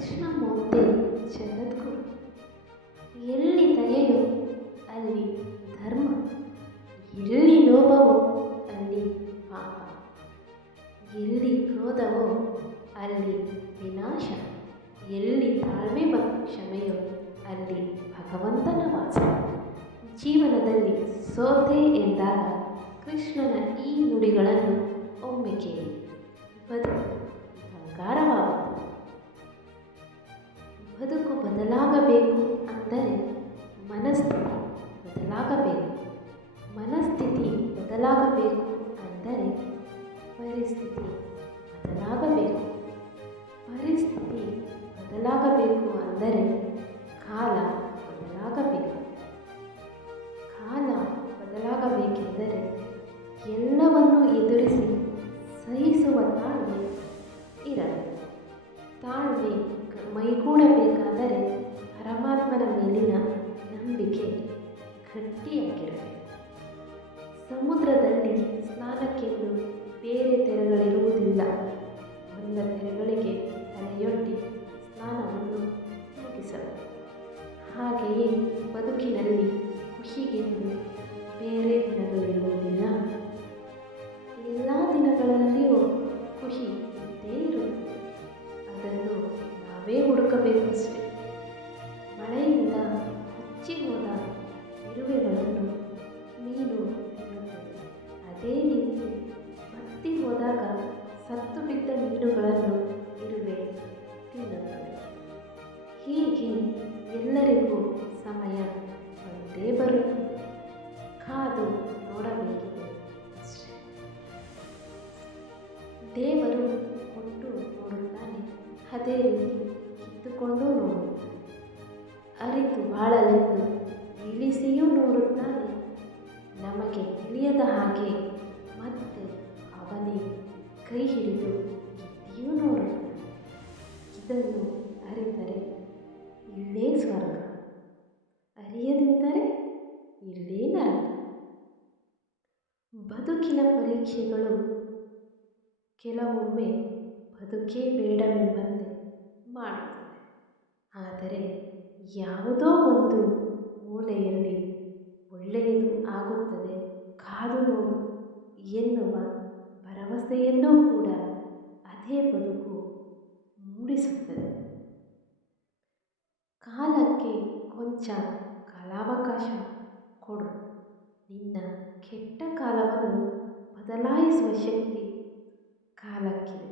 ಕೃಷ್ಣಮೂರ್ತಿ ಜಗದ್ಗುರು. ಎಲ್ಲಿ ದಯೆಯೋ ಅಲ್ಲಿ ಧರ್ಮ, ಎಲ್ಲಿ ಲೋಭವೋ ಅಲ್ಲಿ ಪಾಪ, ಎಲ್ಲಿ ಕ್ರೋಧವೋ ಅಲ್ಲಿ ವಿನಾಶ, ಎಲ್ಲಿ ತಾಳ್ಮೆ ಮತ್ತು ಕ್ಷಮೆಯೋ ಅಲ್ಲಿ ಭಗವಂತನ ವಾಸ. ಜೀವನದಲ್ಲಿ ಸೋತೆ ಎಂದಾಗ ಕೃಷ್ಣನ ಈ ನುಡಿಗಳನ್ನು ಒಮ್ಮೆ ಕೇಳಿ, ಬದುಕು ಬಂಗಾರವಾಗುತ್ತದೆ. ಬದುಕು ಬದಲಾಗಬೇಕು ಅಂದರೆ ಮನಸ್ಥಿತಿ ಬದಲಾಗಬೇಕು, ಮನಸ್ಥಿತಿ ಬದಲಾಗಬೇಕು ಅಂದರೆ ಪರಿಸ್ಥಿತಿ ಬದಲಾಗಬೇಕು, ಪರಿಸ್ಥಿತಿ ಬದಲಾಗಬೇಕು ಅಂದರೆ ಕಾಲ ಬದಲಾಗಬೇಕು, ಕಾಲ ಬದಲಾಗಬೇಕೆಂದರೆ ಎಲ್ಲವನ್ನೂ ಎದುರಿಸಿ ಸಹಿಸುವ ತಾಳ್ಮೆ ಇರಬೇಕು. ತಾಳ್ಮೆ ಮೈಗೂಡಬೇಕಾದರೆ ಪರಮಾತ್ಮನ ಮೇಲಿನ ನಂಬಿಕೆ ಗಟ್ಟಿಯಾಗಿರಬೇಕು. ಸಮುದ್ರದಲ್ಲಿ ಸ್ನಾನಕ್ಕೆಂದು ಬೇರೆ ತೆರೆಗಳಿರುವುದಿಲ್ಲ. ಒಂದ ತೆರೆಗಳಿಗೆ ತಲೆಯೊಡ್ಡಿ ಸ್ನಾನವನ್ನು ಮುಗಿಸಬೇಕು. ಹಾಗೆಯೇ ಬದುಕಿನಲ್ಲಿ ಖುಷಿಗೆಂದು ಬೇರೆ ದಿನಗಳಿರುವುದಿಲ್ಲ. ಎಲ್ಲ ದಿನಗಳಲ್ಲಿಯೂ ಖುಷಿ ಇದ್ದೇ ಇರುತ್ತದೆ. ಅದನ್ನು ನಾವೇ ಹುಡುಕಬೇಕಷ್ಟೆ. ಮಳೆಯಿಂದ ಮುಚ್ಚಿ ಹೋದ ಇರುವೆಗಳನ್ನು ಮೀನು ತಿನ್ನುತ್ತದೆ. ಅದೇ ರೀತಿ ಬತ್ತಿ ಹೋದಾಗ ಸತ್ತು ಬಿದ್ದ ಮೀನುಗಳನ್ನು ಇರುವೆ ತಿನ್ನುತ್ತದೆ. ಹೀಗೆ ಎಲ್ಲರಿಗೂ ಸಮಯ ಬಂದೇ ಬರುತ್ತದೆ. ಕಾದು ನೋಡಬೇಕಿದೆ ಅಷ್ಟೆ. ದೇವರು ಕೊಟ್ಟು ನೋಡುತ್ತಾನೆ, ಅದೇ ರೀತಿ ಕಿತ್ತುಕೊಂಡು ನೋಡುತ್ತಾನೆ. ಅರಿತು ಬಾಳಲೆಂದು ಇಳಿಸಿಯೂ ನೋಡುತ್ತಾನೆ, ನಮಗೆ ತಿಳಿಯದ ಹಾಗೆ ಮತ್ತೆ ಅವನೇ ಕೈ ಹಿಡಿದು ಕಿತ್ತಿಯೂ ನೋಡುತ್ತಾನೆ. ಇದನ್ನು ಅರಿತರೆ ಇಲ್ಲೇ ಸ್ವರ್ಗ, ಅರಿಯದಿದ್ದರೆ ಇಲ್ಲೇ ನರಕ. ಬದುಕಿನ ಪರೀಕ್ಷೆಗಳು ಕೆಲವೊಮ್ಮೆ ಬದುಕೇ ಬೇಡವೆಂಬಂತೆ ಮಾಡುತ್ತದೆ. ಆದರೆ ಯಾವುದೋ ಒಂದು ಮೂಲೆಯಲ್ಲಿ ಒಳ್ಳೆಯದು ಆಗುತ್ತದೆ, ಕಾದು ನೋಡು ಎನ್ನುವ ಭರವಸೆಯನ್ನೂ ಕೂಡ ಅದೇ ಬದುಕು ಮೂಡಿಸುತ್ತದೆ. ಕಾಲಕ್ಕೆ ಕೊಂಚ ಕಾಲಾವಕಾಶ ಕೊಡು. ನಿನ್ನ ಕೆಟ್ಟ ಕಾಲವನ್ನು ಬದಲಾಯಿಸುವ ಶಕ್ತಿ ಕಾಲಕ್ಕಿದೆ.